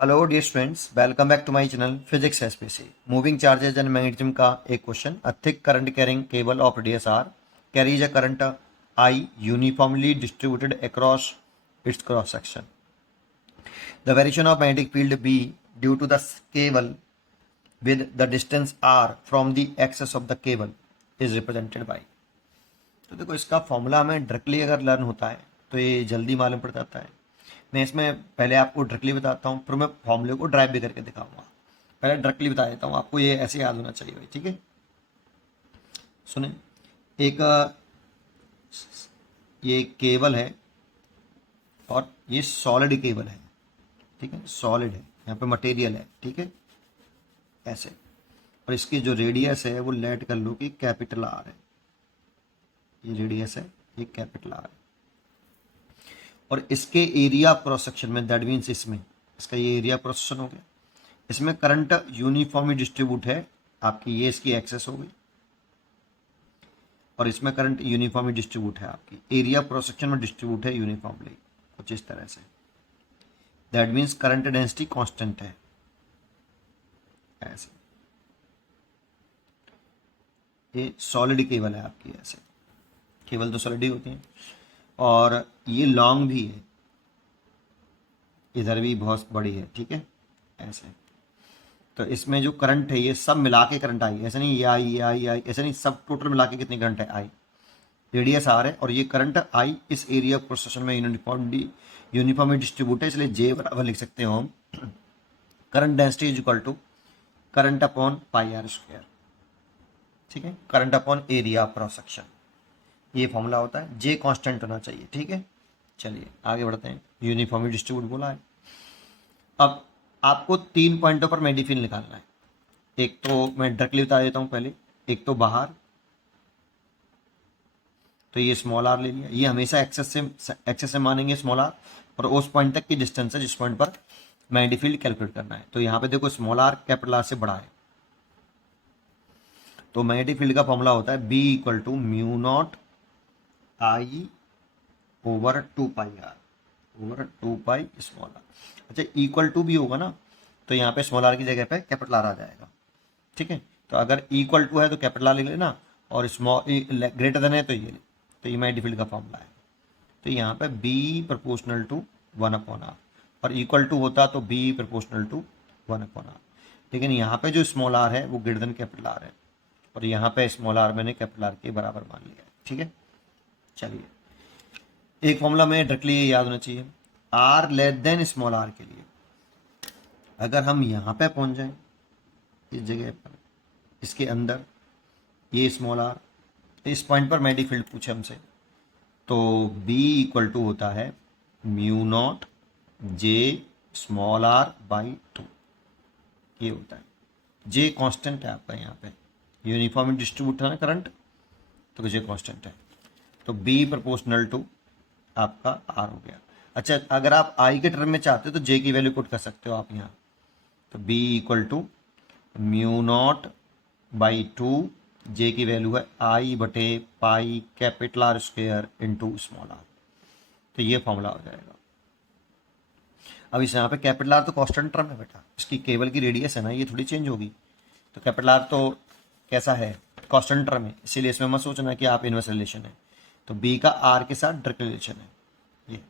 Hello dear students, welcome back to my channel physics SPC. Moving charges and magnetism का एक question. A thick current carrying cable of radius R carries a current I uniformly distributed across its cross section. The variation of magnetic field B due to the cable with the distance r from the axis of the cable is represented by। तो देखो, इसका formula हमें directly अगर learn होता है तो ये जल्दी मालूम पड़ जाता है। मैं इसमें पहले आपको डायरेक्टली बताता हूँ, फिर मैं फॉर्मूले को ड्राइव भी करके दिखाऊंगा। पहले डायरेक्टली बता देता हूँ आपको, ये ऐसे याद होना चाहिए भाई। ठीक है, सुने। एक ये केबल है और ये सॉलिड केबल है। ठीक है, सॉलिड है, यहाँ पे मटेरियल है। ठीक है, ऐसे। और इसकी जो रेडियस है वो लेट कर लो कि कैपिटल आर है। ये रेडियस है, ये कैपिटल आर है। और इसके एरिया क्रॉस सेक्शन में, दैट मीन्स इसमें इसका ये एरिया क्रॉस सेक्शन हो गया। इसमें करंट यूनिफॉर्मली डिस्ट्रीब्यूट है आपकी, ये इसकी एक्सेस हो गई। और इसमें करंट यूनिफॉर्मली डिस्ट्रीब्यूट है आपकी, एरिया क्रॉस सेक्शन में डिस्ट्रीब्यूट है यूनिफॉर्मली, कुछ इस तरह से। That means current density constant है, ऐसे। ये सॉलिड केबल है आपकी, ऐसे। केबल तो सॉलिड ही होती है। और ये लॉन्ग भी है, इधर भी बहुत बड़ी है। ठीक है, ऐसे। तो इसमें जो करंट है ये सब मिला के करंट आई, ऐसा नहीं ये आई ऐसा नहीं, सब टोटल मिला के कितनी करंट है आई। रेडियस आर है और ये करंट आई इस एरिया प्रोसेशन में यूनिफॉर्मली डिस्ट्रीब्यूट है, इसलिए जे बराबर लिख सकते हो हम current density is equal to current upon pi R square. ठीक है, current upon area cross section, ये फॉर्मूला होता है। जे कांस्टेंट होना चाहिए। ठीक है, चलिए आगे बढ़ते हैं। यूनिफॉर्मली डिस्ट्रीब्यूट बोला है। अब आपको 3 पॉइंटों पर मेडिफिन निकालना है। एक तो मैं डायरेक्टली बता देता हूँ पहले, एक तो बाहर, तो ये स्मॉल आर ले लिया। ये हमेशा एक्सेस से मानेंगे स्मॉल आर, और उस पॉइंट तक की डिस्टेंस है जिस पॉइंट पर मैग्नेटिक फील्ड कैलकुलेट करना है। तो यहाँ पे देखो, स्मॉल आर कैपिटल आर से बड़ा है, तो मैग्नेटिक फील्ड का फॉर्मूला होता है B equal to mu naught I over 2 pi R, over 2 pi small R. अच्छा, इक्वल टू भी होगा ना, तो यहाँ पे स्मॉल आर की जगह पे कैपिटल आर आ जाएगा। ठीक है, तो अगर इक्वल टू है तो कैपिटल आर लिख लेना, और स्मॉल ग्रेटर देन है तो ये, तो ये मैग्नेटिक फील्ड का फॉर्मूला है। तो यहाँ पे बी प्रोपोर्शनल टू 1/r, और इक्वल टू होता तो बी प्रोपोर्शनल टू 1/r। लेकिन यहाँ पे जो स्मॉल आर है वो ग्रेटर देन कैपिटल आर है, और यहाँ पे स्मॉल आर मैंने कैपिटल आर के बराबर मान लिया है। ठीक है, चलिए एक फॉर्मूला में डायरेक्टली ये याद होना चाहिए, R less than small R के लिए अगर हम यहाँ पे पहुँच जाएं इस जगह पर, इसके अंदर, ये स्मॉल आर, इस पॉइंट पर मैग्नेटिक फील्ड पूछे हमसे, तो B इक्वल टू होता है mu naught J small R by 2, ये होता है। जे कांस्टेंट है आपका, यहाँ पे यूनिफॉर्म डिस्ट्रीब्यूट है ना करंट, तो जे कांस्टेंट है। तो B प्रोपोर्शनल टू आपका R हो गया। अच्छा, अगर आप I के टर्म में चाहते हो तो J की वैल्यू पुट कर सकते हो आप यहाँ। तो B equal to mu naught by 2, J की वैल्यू है आई बटे pi capital R square into small R. तो ये फॉर्मूला हो जाएगा। अब इस यहाँ पे कैपिटल आर तो कांस्टेंट टर्म है बेटा, इसकी केबल की रेडियस है ना, ये थोड़ी चेंज होगी। तो कैपिटल आर तो कैसा है, कांस्टेंट टर्म है, इसीलिए इसमें मत सोचना कि आप इनवर्स रिलेशन है। तो बी का आर के साथ डायरेक्ट रिलेशन है ये।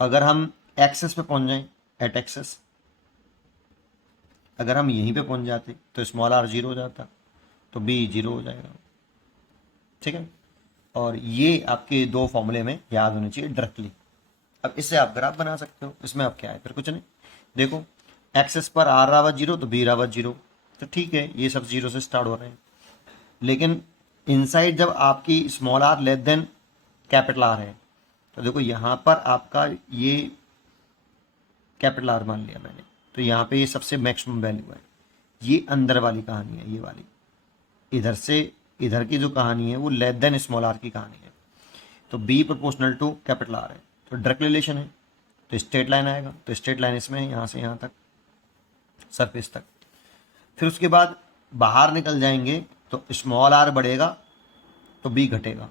अगर हम एक्सेस पे पहुंच जाएं, एट एक्सेस, अगर हम यहीं पे पहुंच जाते तो स्मॉल आर 0 हो जाता, तो बी 0 हो जाएगा। ठीक है, और ये आपके दो फॉर्मूले में याद होने चाहिए डायरेक्टली। अब इससे आप ग्राफ बना सकते हो, इसमें अब क्या है, फिर कुछ नहीं। देखो, एक्सेस पर आर रावा 0 तो बी रावा 0, तो ठीक है, ये सब 0 से स्टार्ट हो रहे हैं। लेकिन इनसाइड जब आपकी small R less than capital R है, तो देखो यहाँ पर आपका ये कैपिटल आर मान लिया मैंने, तो यहाँ पे ये सबसे मैक्सिमम वैल्यू है। ये अंदर वाली कहानी है, ये वाली। इधर से इधर की जो कहानी है वो लेस देन स्मॉल आर की कहानी है। तो B proportional to capital R है, तो डायरेक्ट रिलेशन है, तो स्ट्रेट लाइन आएगा। तो स्ट्रेट लाइन इसमें है, यहाँ से यहाँ तक, सरफेस तक। फिर उसके बाद बाहर निकल जाएंगे तो स्मॉल आर बढ़ेगा तो बी घटेगा।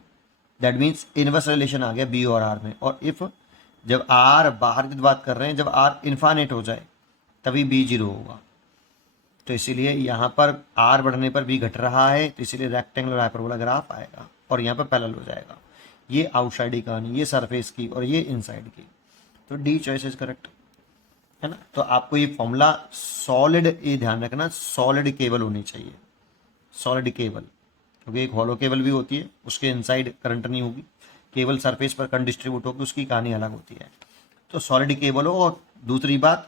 दैट मीन्स इनवर्स रिलेशन आ गया बी और आर में। और इफ जब आर बाहर की बात कर रहे हैं, जब आर इन्फानेट हो जाए तभी बी जीरो होगा। तो इसीलिए यहाँ पर आर बढ़ने पर बी घट रहा है, तो इसीलिए रेक्टेंगुलर हाइपरबोला ग्राफ आएगा और यहाँ पर पैरेलल हो जाएगा। ये आउटसाइड की कहानी, ये सरफेस की और ये इनसाइड की। तो डी चॉइस इज करेक्ट, है ना। तो आपको ये फॉर्मूला सॉलिड, ये ध्यान रखना, सॉलिड केबल होनी चाहिए, सॉलिड केबल, क्योंकि एक हॉलो केबल भी होती है, उसके इनसाइड करंट नहीं होगी, केवल सरफेस पर करंट डिस्ट्रीब्यूट होगी, उसकी कहानी अलग होती है। तो सॉलिड केबल हो, और दूसरी बात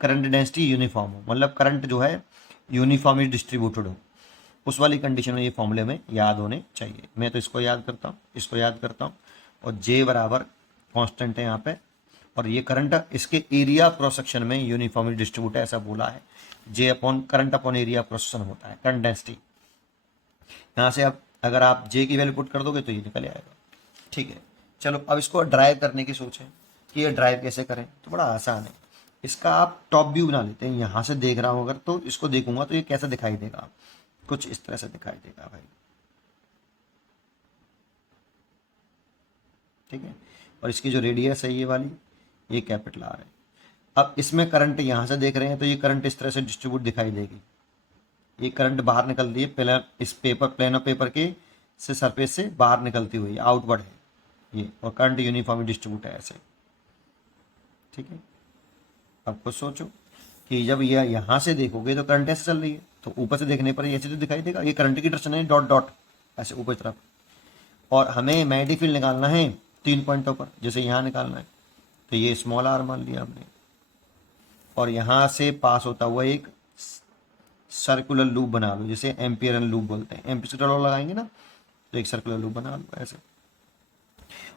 करंट डेंसिटी यूनिफॉर्म हो, मतलब करंट जो है यूनिफॉर्मली डिस्ट्रीब्यूटेड हो, उस वाली कंडीशन में ये फॉर्मूले में याद होने चाहिए। मैं तो इसको याद करता हूँ, इसको याद करता हूँ, और जे बराबर कांस्टेंट है यहाँ पे, और ये करंट इसके एरिया क्रॉस सेक्शन में यूनिफॉर्मली डिस्ट्रीब्यूट है, ऐसा बोला है। जे upon current upon area cross section होता है, करंट डेंसिटी। यहाँ से अब अगर आप जे की वैल्यू पुट कर दोगे तो ये निकल आएगा। ठीक है, चलो अब इसको ड्राइव करने की सोचें कि ये ड्राइव कैसे करें, तो बड़ा आसान है। इसका आप टॉप व्यू बना लेते हैं, यहाँ से देख रहा हूँ अगर, तो इसको देखूंगा तो ये कैसा दिखाई देगा, कुछ इस तरह से दिखाई देगा भाई। ठीक है, और इसकी जो रेडियस है ये वाली, ये कैपिटल आर है। अब इसमें करंट यहाँ से देख रहे हैं तो ये करंट इस तरह से डिस्ट्रीब्यूट दिखाई देगी, ये करंट बाहर निकल रही है, प्लेन इस पेपर, प्लेन ऑफ पेपर के से सरफेस से बाहर निकलती हुई आउटवर्ड है ये, और करंट यूनिफॉर्मली डिस्ट्रीब्यूट है ऐसे। ठीक है, अब खुद सोचो कि जब ये यहाँ से देखोगे तो करंट ऐसे चल रही है, तो ऊपर से देखने पर ये ऐसे तो दिखाई देगा, ये करंट की डायरेक्शन है, डॉट डॉट ऐसे ऊपर तरफ। और हमें मैग्नेटिक फील्ड निकालना है 3 पॉइंटों पर, जैसे यहाँ निकालना है, तो ये स्मॉल आर मान लिया हमने, और यहाँ से पास होता हुआ एक सर्कुलर लूप बना लो, जिसे एम्पियरन लूप बोलते हैं। एम्पियर लॉ लगाएंगे ना, तो एक सर्कुलर लूप बना लो ऐसे।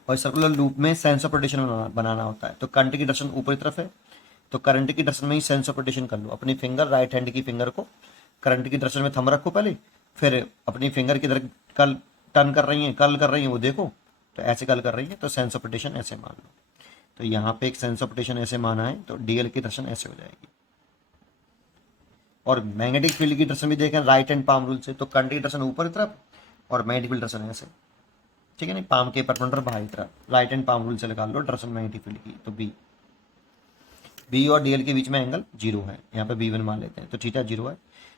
और सर्कुलर लूप में सेंस ऑफ रोटेशन बनाना होता है, तो करंट की डायरेक्शन ऊपरी तरफ है, तो करंट की डायरेक्शन में ही सेंस ऑफ रोटेशन कर लो। अपनी फिंगर, राइट हैंड की फिंगर को करंट की डायरेक्शन में थंब रखो पहले, फिर अपनी फिंगर की तरफ कल टर्न कर रही है, कल कर रही है वो देखो, तो ऐसे कल कर रही है, तो सेंस ऑफ रोटेशन ऐसे मान लो। तो यहाँ पे एक सेंस ऑफ रोटेशन ऐसे माना है, तो डीएल की डायरेक्शन ऐसे हो जाएगी। और मैग्नेटिक फील्ड की डायरेक्शन भी देखें राइट हैंड पाम रूल से, तो करंट की डायरेक्शन ऊपर तरफ और मैग्नेटिक फील्ड डायरेक्शन ऐसे। ठीक है, नहीं पाम के परपेंडिकुलर बाहरी तरफ, राइट हैंड पाम रूल से निकाल लो डायरेक्शन मैग्नेटिक फील्ड की। तो बी और डीएल के बीच में एंगल 0 है, यहाँ पे B1 मान लेते हैं, तो थीटा 0 है।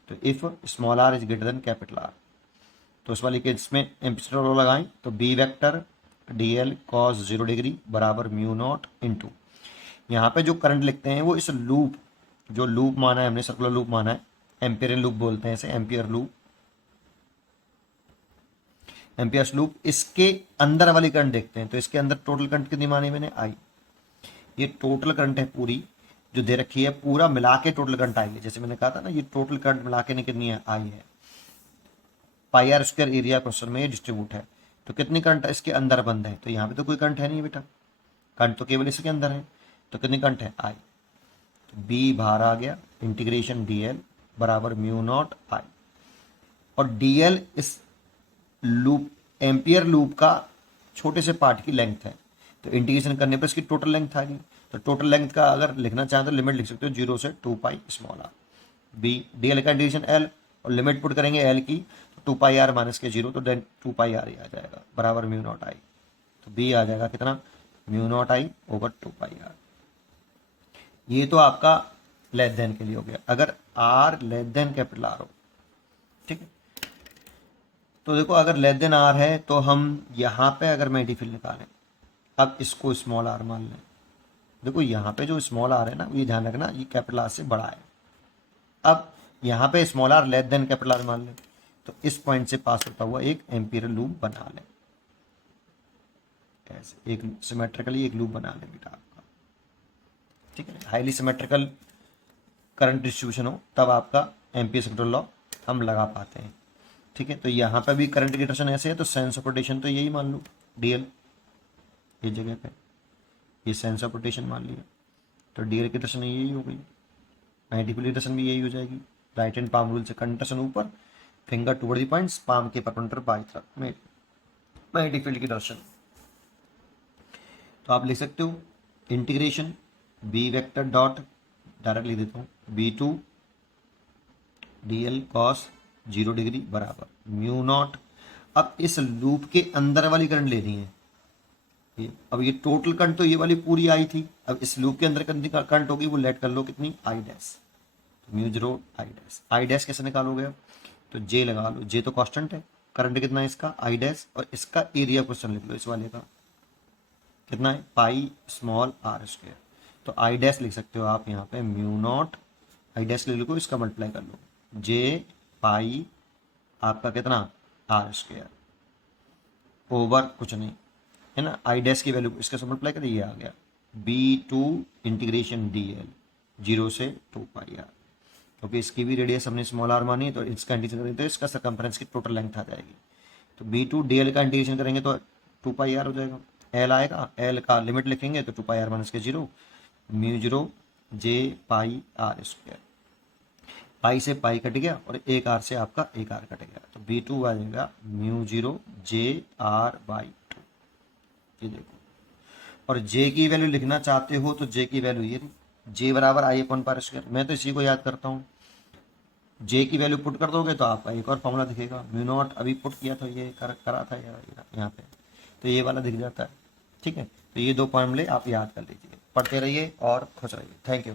तो if small R is greater than capital R, तो उस वाली केस में एम्पलीट्यूड लॉ लगाएं, तो B vector d l cos 0 degree बराबर म्यू नॉट इंटू, यहाँ पे जो करंट लिखते हैं वो इस लूप, जो लूप माना है हमने, सर्कुलर लूप माना है, एम्पियर लूप बोलते हैं इसे, एम्पियर लूप, एम्पियर्स लूप, इसके अंदर वाली करंट देखते हैं। तो इसके अंदर टोटल करंट कितनी मानी मैंने, आई। ये टोटल करंट है पूरी जो दे रखी है, पूरा मिला के टोटल करंट आई है। जैसे मैंने कहा था ना, ये टोटल करंट मिला के कितनी है, आई है। पाई आर स्क्वायर एरिया क्वेश्चन में ये डिस्ट्रीब्यूट है, तो कितनी करंट इसके अंदर बंद है, तो यहाँ पे तो कोई करंट है नहीं बेटा, करंट तो केवल इसके अंदर है, तो कितनी करंट है, आई। तो बी बाहर आ गया, इंटीग्रेशन डीएल बराबर म्यू नॉट आई, और डीएल इस लूप, एम्पियर लूप का छोटे से पार्ट की लेंथ है, तो इंटीग्रेशन करने पर इसकी टोटल लेंथ आ गई। तो टोटल लेंथ का अगर लिखना चाहें तो लिमिट लिख सकते हो 0 से 2 pi small R. B d l का इंटीग्रेशन एल, और लिमिट पुट करेंगे एल की, तो 2 पाई आर माइनस के 0, तो 2 पाई आर ही आ जाएगा बराबर म्यू नॉट आई। तो बी आ जाएगा कितना, mu naught I over 2 pi R. ये तो आपका लेस देन के लिए हो गया, अगर R less than capital R हो। ठीक है, तो देखो अगर लेस देन आर है तो हम यहाँ पे अगर मैग्नेटिक फील्ड निकालें, अब इसको स्मॉल आर मान लें। देखो यहाँ पे जो स्मॉल आर है ना, ये ध्यान रखना, ये कैपिटल आर से बड़ा है। अब यहाँ पे small R less than capital R मान लें, तो इस पॉइंट से पास होता हुआ एक एम्पियर लूप बना लें, ऐसे एक सिमेट्रिकली एक लूप बना लें बेटा आपका। ठीक है, हाईली सिमेट्रिकल करंट डिस्ट्रीब्यूशन हो तब आपका एम्पियर सर्कुलर लॉ हम लगा पाते हैं। ठीक है, तो यहाँ पे भी करंट की डायरेक्शन ऐसे है, तो सेंस ऑफ रोटेशन तो यही मान लो डीएल, ये जगह पे ये सेंस ऑफ रोटेशन मान लिया, तो डीएल की डायरेक्शन यही हो गई, मैग्नेटिक फील्ड की डायरेक्शन भी यही हो जाएगी। राइट हैंड पाम रूल से करंट डायरेक्शन ऊपर, finger toward the points, palm के परपेंडिकुलर बाईं तरफ में मैग्नेटिक फील्ड की डायरेक्शन। तो आप लिख सकते हो integration B vector dot, direct लिख देता हूँ, B2 डीएल कॉस 0 डिग्री बराबर म्यू नॉट। अब इस लूप के अंदर वाली करंट लेनी है, अब ये टोटल करंट तो ये वाली पूरी आई थी, अब इस लूप के अंदर कितनी करंट होगी वो लेट कर लो कितनी, I dash, mu zero I dash. I dash कैसे निकालोगे अब, तो जे लगा लो, जे तो कांस्टेंट है, करंट कितना है इसका आई डैश, और इसका एरिया क्वेश्चन लिख लो इस वाले का कितना है, पाई स्मॉल आर स्क्वायर। तो आई डैश लिख सकते हो आप यहाँ पे म्यू नॉट, आई डैश ले लो, इसका मल्टीप्लाई कर लो, जे पाई आपका कितना आर स्क्वायर ओवर कुछ नहीं है ना, आई डैश की वैल्यू इसके साथ मल्टीप्लाई करिए, ये आ गया B two integration D L 0 से 2 पाई आर, क्योंकि इसकी भी रेडियस हमने स्मॉल आर मानी तो इसका इंटीग्रेशन करेंगे तो इसका सर्कम्फ्रेंस की टोटल लेंथ आ जाएगी। तो बी टू डी एल का इंटीग्रेशन करेंगे तो 2 पाई आर हो जाएगा, एल आएगा, एल का लिमिट लिखेंगे तो 2 पाई आर माइनस के 0, mu zero J pi R square, pi से पाई कट गया और एक आर से आपका एक आर कट गया, तो बी टू आ जाएगा mu zero J are by 2। ये देखो, और जे की वैल्यू लिखना चाहते हो तो जे की वैल्यू ये जे बराबर आई अपन पर स्क्वायर, मैं तो इसी को याद करता हूँ, जे की वैल्यू पुट कर दोगे तो आपका एक और फॉर्मूला दिखेगा, म्यू नॉट अभी पुट किया था ये करा था यहाँ पे, तो ये वाला दिख जाता है। ठीक है, तो ये दो फॉर्मूले आप याद कर लीजिए, पढ़ते रहिए और खुश रहिए। Thank you.